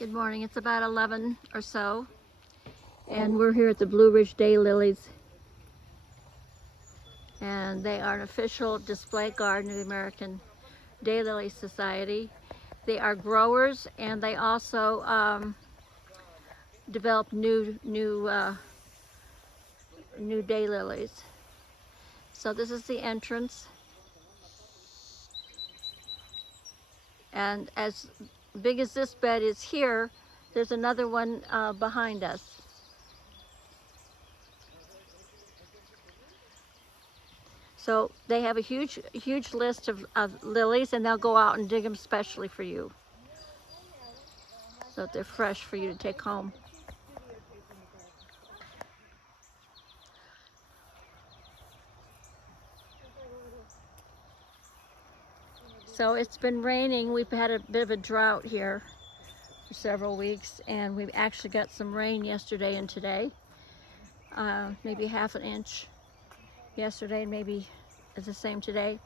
Good morning. It's about 11 or so, and we're here at the Ridge Day Lillies, and they are an official display garden of the American Daylily Society. They are growers, and they also develop new daylilies. So this is the entrance, and as big as this bed is here, there's another one behind us. So they have a huge list of lilies, and they'll go out and dig them specially for you, so that they're fresh for you to take home. So it's been raining. We've had a bit of a drought here for several weeks, and we've actually got some rain yesterday and today. Maybe half an inch yesterday, and maybe it's the same today.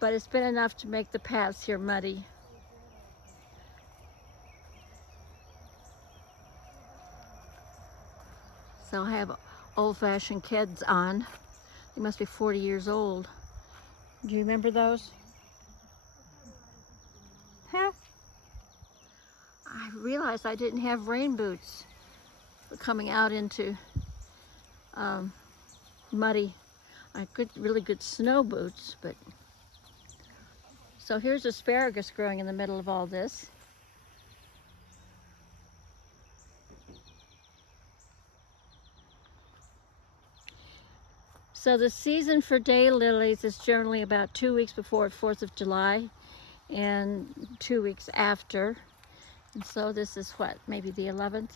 But it's been enough to make the paths here muddy. So I have old-fashioned kids on. They must be 40 years old. Do you remember those? Huh? I realized I didn't have rain boots for coming out into muddy. Really good snow boots, but. So here's asparagus growing in the middle of all this. So the season for daylilies is generally about 2 weeks before 4th of July and 2 weeks after. And so this is what, maybe the 11th?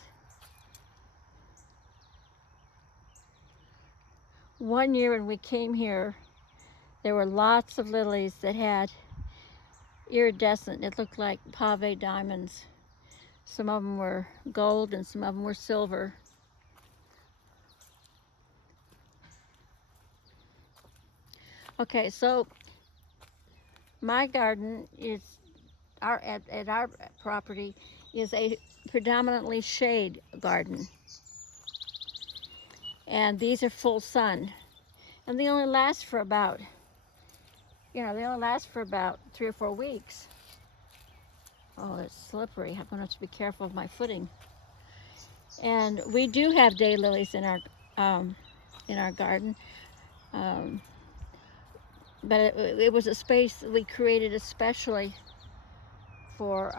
One year when we came here, there were lots of lilies that had iridescent. It looked like pave diamonds. Some of them were gold and some of them were silver. Okay, so my garden is at our property is a predominantly shade garden, and these are full sun, and they only last for about 3 or 4 weeks. Oh, it's slippery. I'm going to have to be careful of my footing. And we do have daylilies in our garden. But it was a space that we created especially for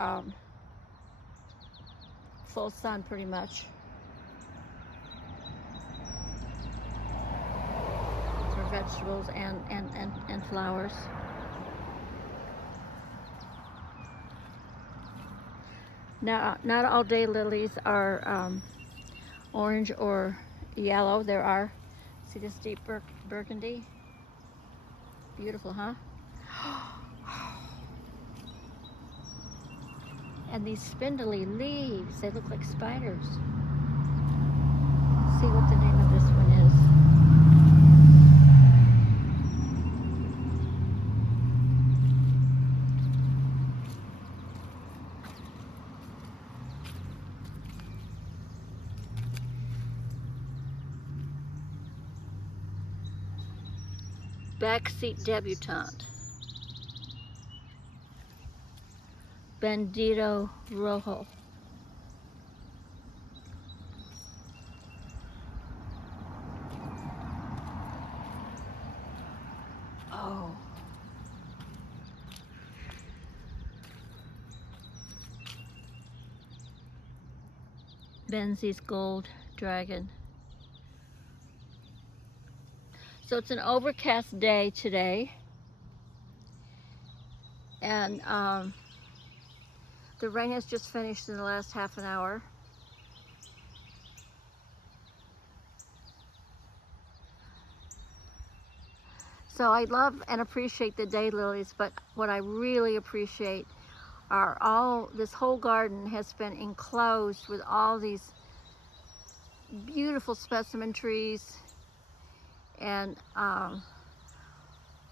full sun, pretty much. For vegetables and flowers. Now, not all daylilies are orange or yellow. There are, see this deep burgundy? Beautiful, huh? And these spindly leaves, they look like spiders. Let's see what the name of this one is. Backseat debutante. Bandito Rojo. Oh. Benzie's Gold Dragon. So it's an overcast day today, and the rain has just finished in the last half an hour. So I love and appreciate the daylilies, but what I really appreciate are this whole garden has been enclosed with all these beautiful specimen trees and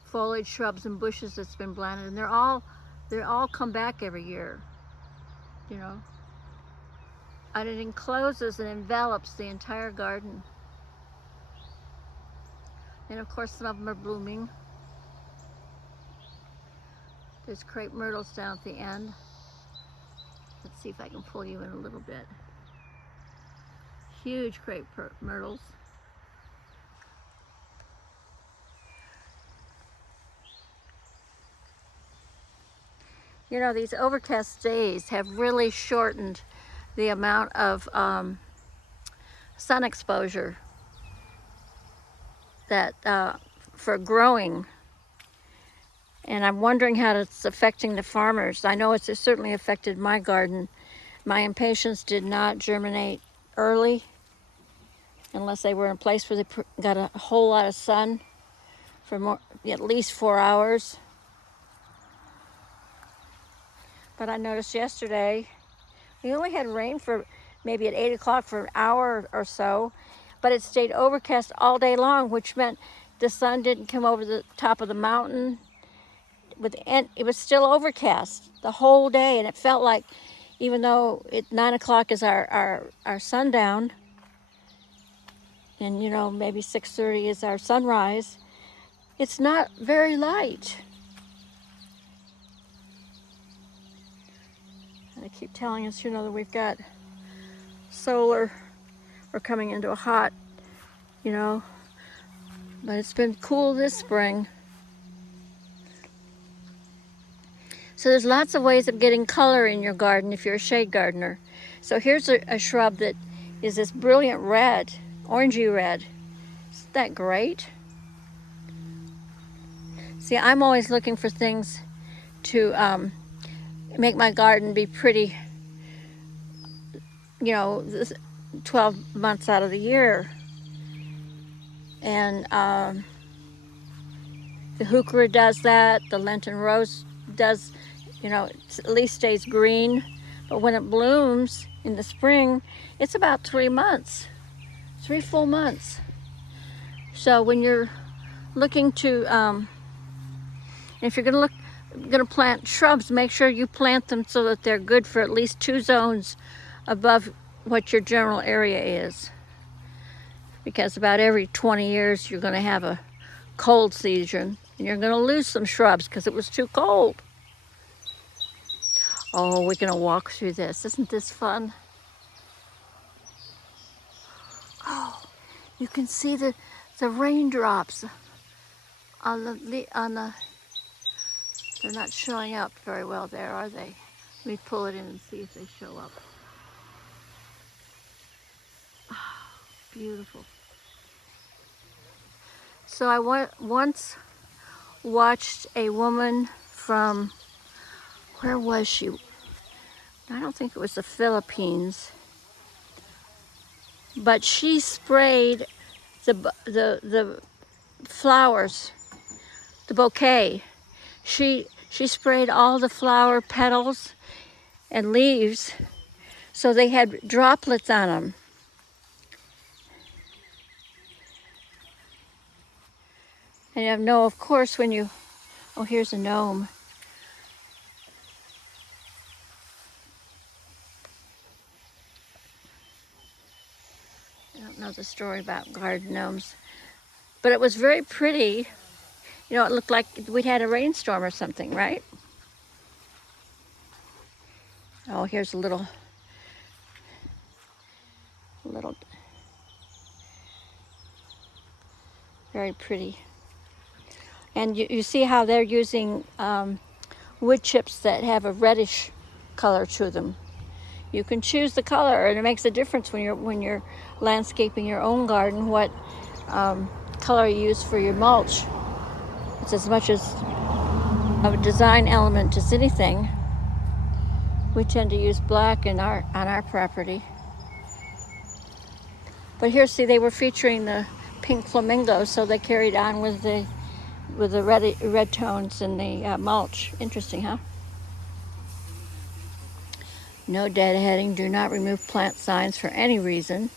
foliage shrubs and bushes that's been planted, and they're all come back every year, you know. and it encloses and envelops the entire garden. And of course, some of them are blooming. There's crepe myrtles down at the end. Let's see if I can pull you in a little bit. Huge crepe myrtles. You know, these overcast days have really shortened the amount of sun exposure that for growing. And I'm wondering how it's affecting the farmers. I know it's certainly affected my garden. My impatiens did not germinate early unless they were in a place where they got a whole lot of sun for at least 4 hours. But I noticed yesterday, we only had rain for maybe at 8 o'clock for an hour or so, but it stayed overcast all day long, which meant the sun didn't come over the top of the mountain. It was still overcast the whole day, and it felt like, even though 9 o'clock is our sundown, and you know, maybe 6:30 is our sunrise, it's not very light. And they keep telling us, you know, that we've got solar, we're coming into a hot, you know, but it's been cool this spring. So there's lots of ways of getting color in your garden if you're a shade gardener. So here's a shrub that is this brilliant red, orangey red. Isn't that great? See, I'm always looking for things to make my garden be pretty, you know, 12 months out of the year. And the heuchera does that, the Lenten rose does, you know, it at least stays green. But when it blooms in the spring, it's about 3 months, 3 full months. So when you're looking to, if you're gonna plant shrubs, make sure you plant them so that they're good for at least 2 zones above what your general area is. Because about every 20 years, you're gonna have a cold season, and you're gonna lose some shrubs because it was too cold. Oh, we're gonna walk through this. Isn't this fun? Oh, you can see the raindrops on the, they're not showing up very well there, are they? Let me pull it in and see if they show up. Oh, beautiful. So I once watched a woman from, where was she? I don't think it was the Philippines, but she sprayed the flowers, the bouquet. She sprayed all the flower petals and leaves so they had droplets on them. And you know, of course, when you, oh, here's a gnome. I don't know the story about garden gnomes, but it was very pretty. You know, it looked like we'd had a rainstorm or something, right? Oh, here's a little, very pretty. And you see how they're using wood chips that have a reddish color to them. You can choose the color, and it makes a difference when you're landscaping your own garden, what color you use for your mulch. It's as much as of a design element as anything. We tend to use black on our property. But here, see, they were featuring the pink flamingos, so they carried on with the red tones in the mulch. Interesting, huh? No deadheading. Do not remove plant signs for any reason.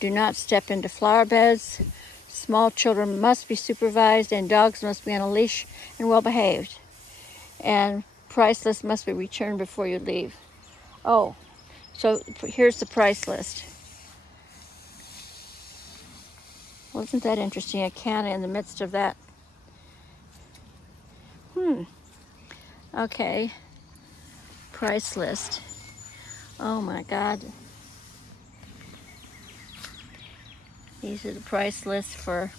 Do not step into flower beds. Small children must be supervised, and dogs must be on a leash and well behaved. And price list must be returned before you leave. Oh, So here's the price list. Wasn't that interesting? A canna in the midst of that. Okay. Price list. Oh my God. These are the price lists for,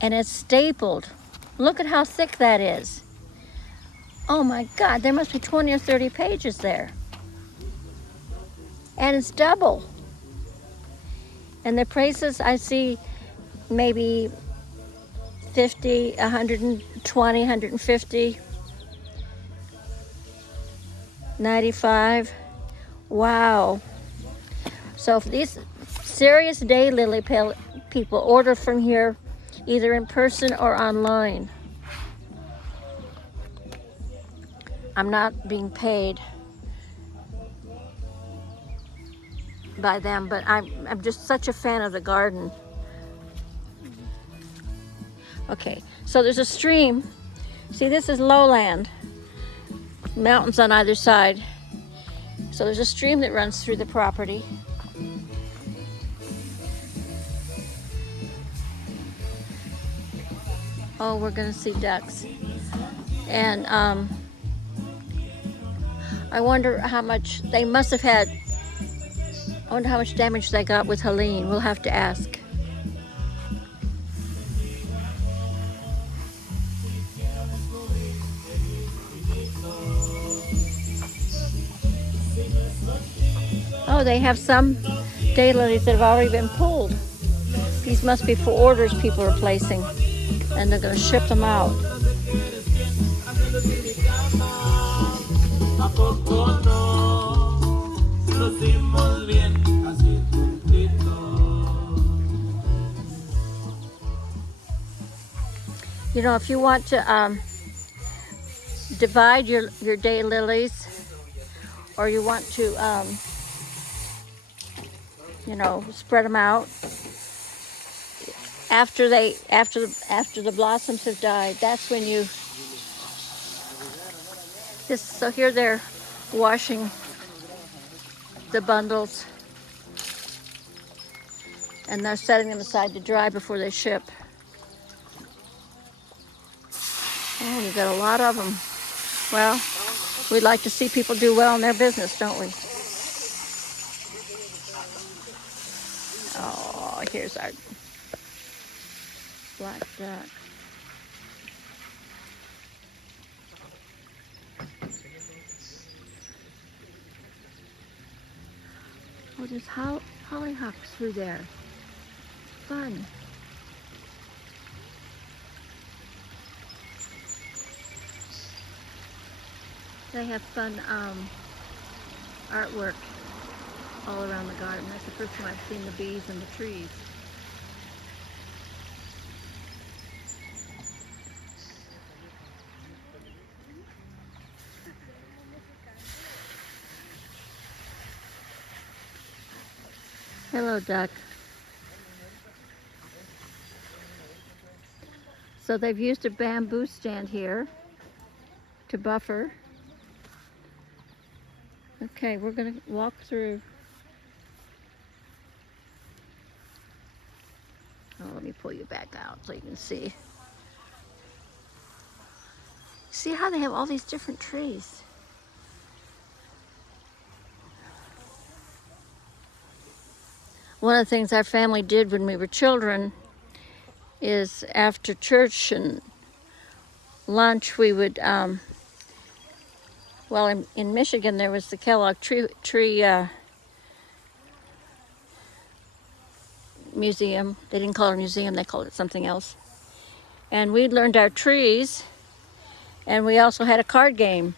and it's stapled. Look at how thick that is. Oh my God, there must be 20 or 30 pages there. And it's double. And the prices I see maybe 50, 120, 150, 95. Wow. So if these serious daylily people order from here, either in person or online, I'm not being paid by them, but I'm just such a fan of the garden. Okay, so there's a stream. See, this is lowland, mountains on either side. So there's a stream that runs through the property. Oh, we're gonna see ducks. And I wonder how much they must have had. I wonder how much damage they got with Helene. We'll have to ask. Oh, they have some daylilies that have already been pulled. These must be for orders people are placing, and they're going to ship them out. You know, if you want to divide your daylilies, or you want to, you know, spread them out after the blossoms have died. That's when you. So here they're washing the bundles, and they're setting them aside to dry before they ship. Oh, you've got a lot of them. Well, we'd like to see people do well in their business, don't we? Oh, here's our black duck. Oh, there's hollyhocks through there. Fun. They have fun artwork all around the garden. That's the first time I've seen the bees and the trees. Hello, duck. So they've used a bamboo stand here to buffer. Okay, we're gonna walk through. Oh, let me pull you back out so you can see. See how they have all these different trees? One of the things our family did when we were children is after church and lunch, we would, well, in Michigan, there was the Kellogg tree museum. They didn't call it a museum, they called it something else. And we learned our trees, and we also had a card game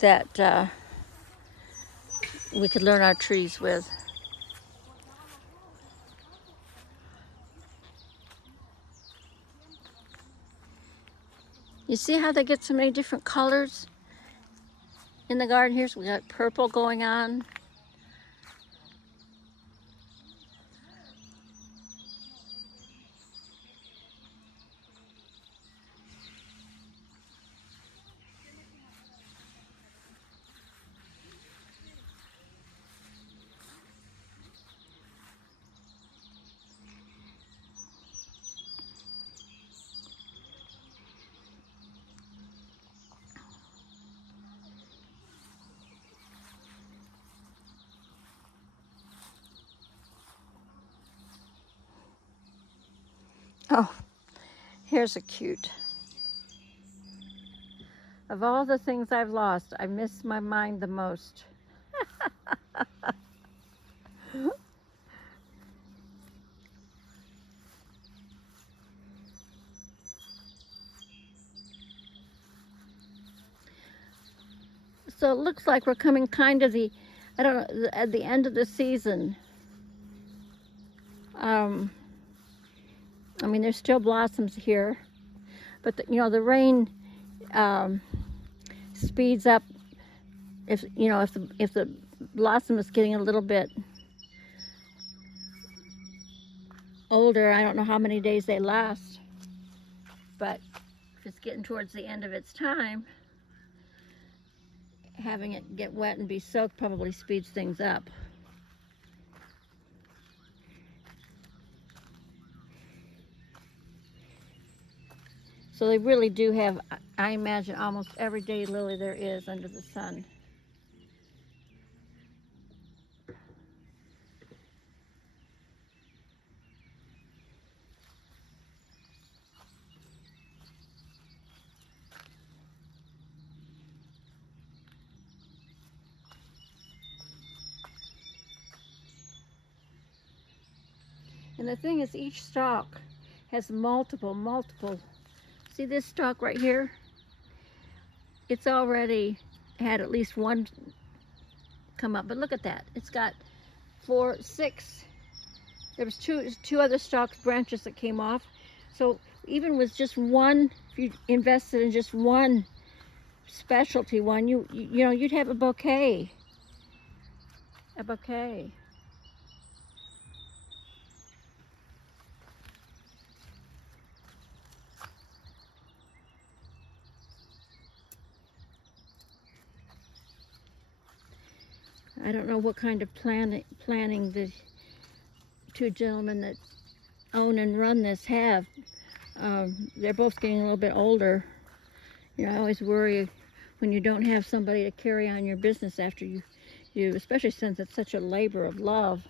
that we could learn our trees with. You see how they get so many different colors in the garden here? So we got purple going on. Here's a cute. Of all the things I've lost, I miss my mind the most. So it looks like we're coming kind of I don't know, at the end of the season. I mean, there's still blossoms here, but the rain speeds up. If the blossom is getting a little bit older, I don't know how many days they last, but if it's getting towards the end of its time, having it get wet and be soaked probably speeds things up. So they really do have, I imagine, almost every day lily there is under the sun. And the thing is, each stalk has multiple. See this stalk right here? It's already had at least one come up, but look at that. It's got 4, 6. There was two other stalks, branches that came off. So even with just one, if you invested in just one specialty one, you'd have a bouquet. A bouquet. I don't know what kind of planning the two gentlemen that own and run this have. They're both getting a little bit older. I always worry when you don't have somebody to carry on your business after you, especially since it's such a labor of love.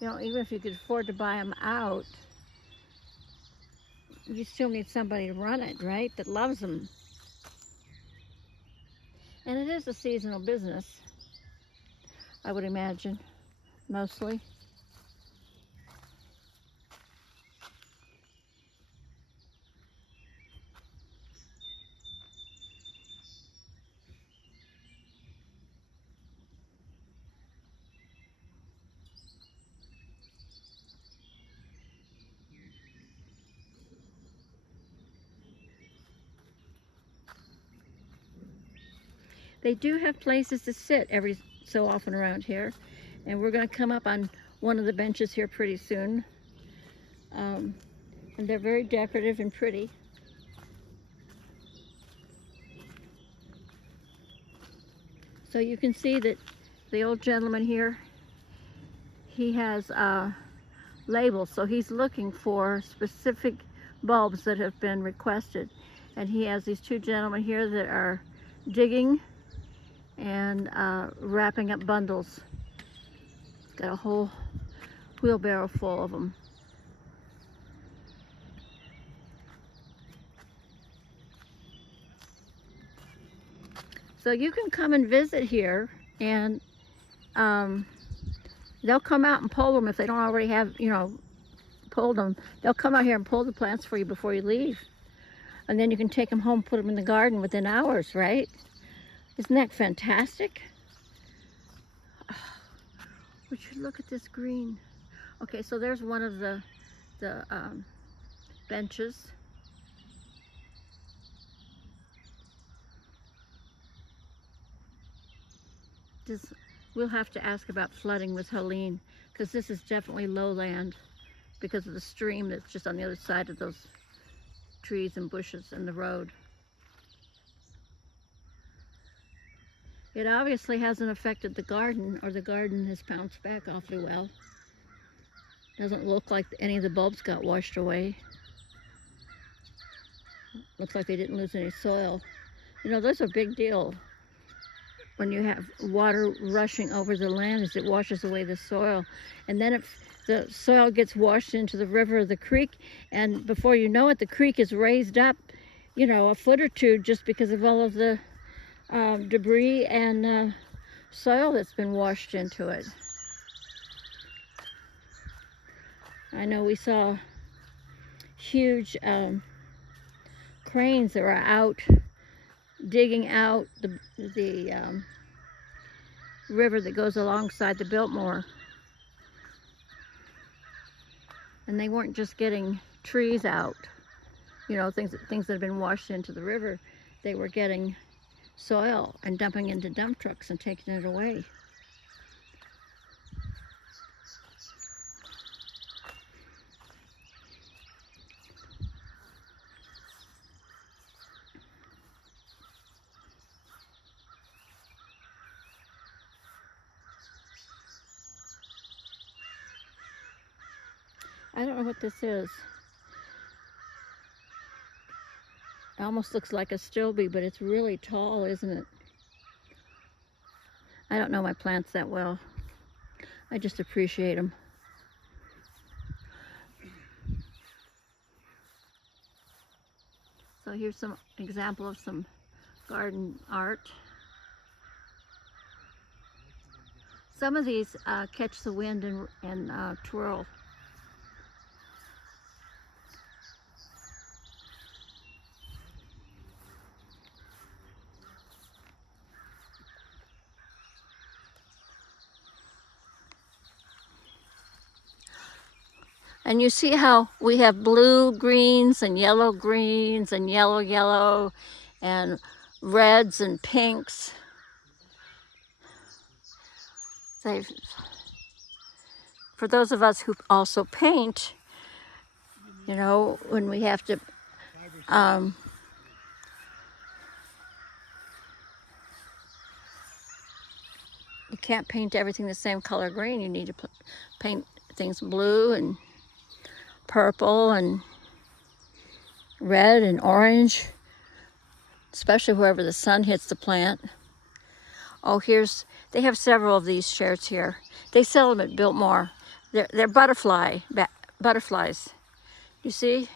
Even if you could afford to buy them out, you still need somebody to run it, right? That loves them. And it is a seasonal business, I would imagine, mostly. They do have places to sit every so often around here, and we're going to come up on one of the benches here pretty soon. And they're very decorative and pretty. So you can see that the old gentleman here, he has labels, so he's looking for specific bulbs that have been requested. And he has these two gentlemen here that are digging and wrapping up bundles. He's got a whole wheelbarrow full of them. So you can come and visit here, and they'll come out and pull them if they don't already have, pulled them. They'll come out here and pull the plants for you before you leave. And then you can take them home, put them in the garden within hours, right? Isn't that fantastic? Oh, would you look at this green? Okay, so there's one of the benches. We'll have to ask about flooding with Helene, because this is definitely lowland because of the stream that's just on the other side of those trees and bushes and the road. It obviously hasn't affected the garden, or the garden has bounced back awfully well. Doesn't look like any of the bulbs got washed away. Looks like they didn't lose any soil. Those are a big deal. when you have water rushing over the land is it washes away the soil. And then if the soil gets washed into the river or the creek, and before you know it, the creek is raised up, you know, a foot or two just because of all of the debris and soil that's been washed into it. I know we saw huge cranes that were out digging out the river that goes alongside the Biltmore. And they weren't just getting trees out, you know, things that have been washed into the river. They were getting soil and dumping into dump trucks and taking it away. I don't know what this is. It almost looks like a stilby, but it's really tall, isn't it? I don't know my plants that well. I just appreciate them. So here's some example of some garden art. Some of these catch the wind and twirl. And you see how we have blue greens and yellow greens and yellow yellow and reds and pinks. For those of us who also paint, you know, when we have to you can't paint everything the same color green. You need to paint things blue and purple and red and orange, especially wherever the sun hits the plant. Oh, they have several of these shirts here. They sell them at Biltmore. They're butterflies. You see?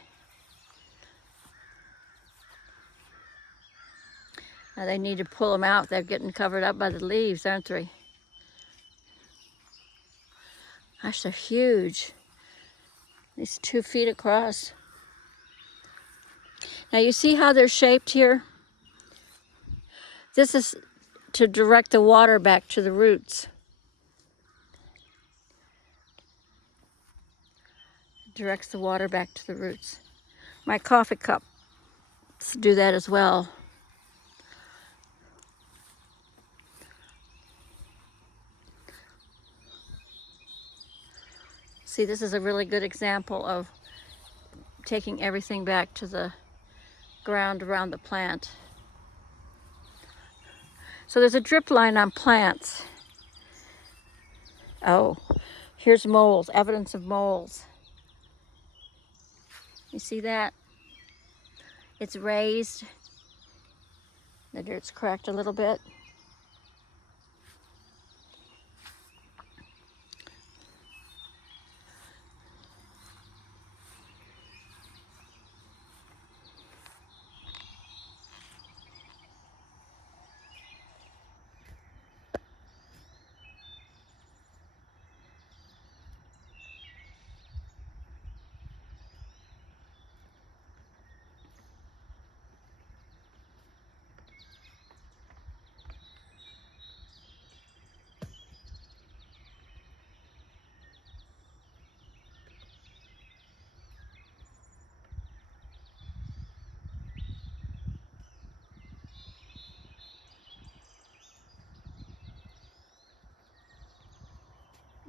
Now they need to pull them out. They're getting covered up by the leaves, aren't they? Gosh, they're huge. These 2 feet across. Now you see how they're shaped here? This is to direct the water back to the roots. Directs the water back to the roots. My coffee cups do that as well. See, this is a really good example of taking everything back to the ground around the plant. So there's a drip line on plants. Oh, here's moles, evidence of moles. You see that? It's raised. The dirt's cracked a little bit.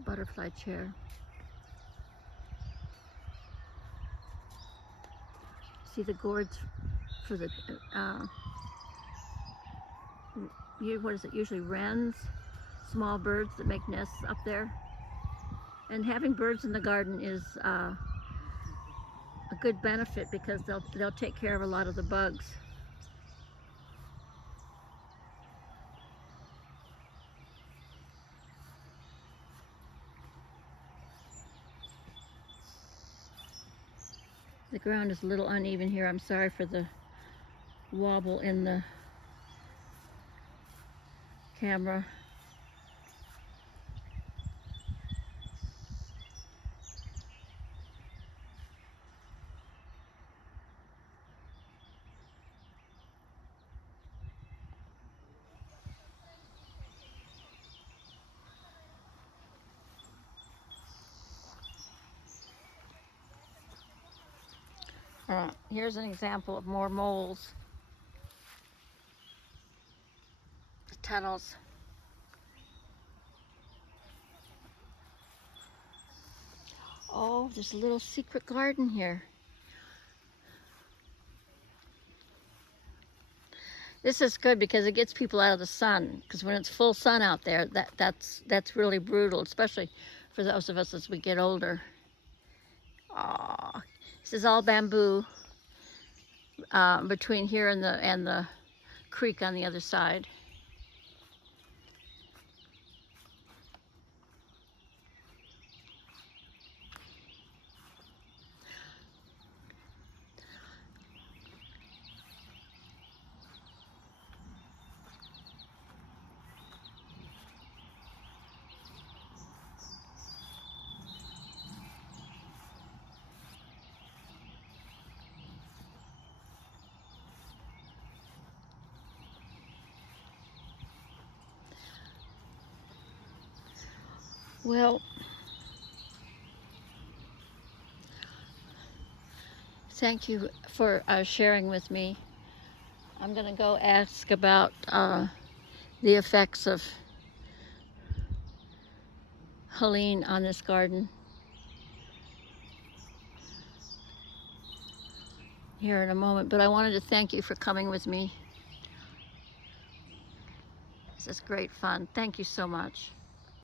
Butterfly chair. See the gourds for the, what is it, usually wrens, small birds that make nests up there. And having birds in the garden is a good benefit because they'll take care of a lot of the bugs. ground is a little uneven here. I'm sorry for the wobble in the camera. Here's an example of more moles. The tunnels. Oh, there's a little secret garden here. This is good because it gets people out of the sun. Because when it's full sun out there, that's really brutal, especially for those of us as we get older. Oh, this is all bamboo between here and the creek on the other side. Well, thank you for sharing with me. I'm going to go ask about the effects of Helene on this garden here in a moment, but I wanted to thank you for coming with me. This is great fun. Thank you so much.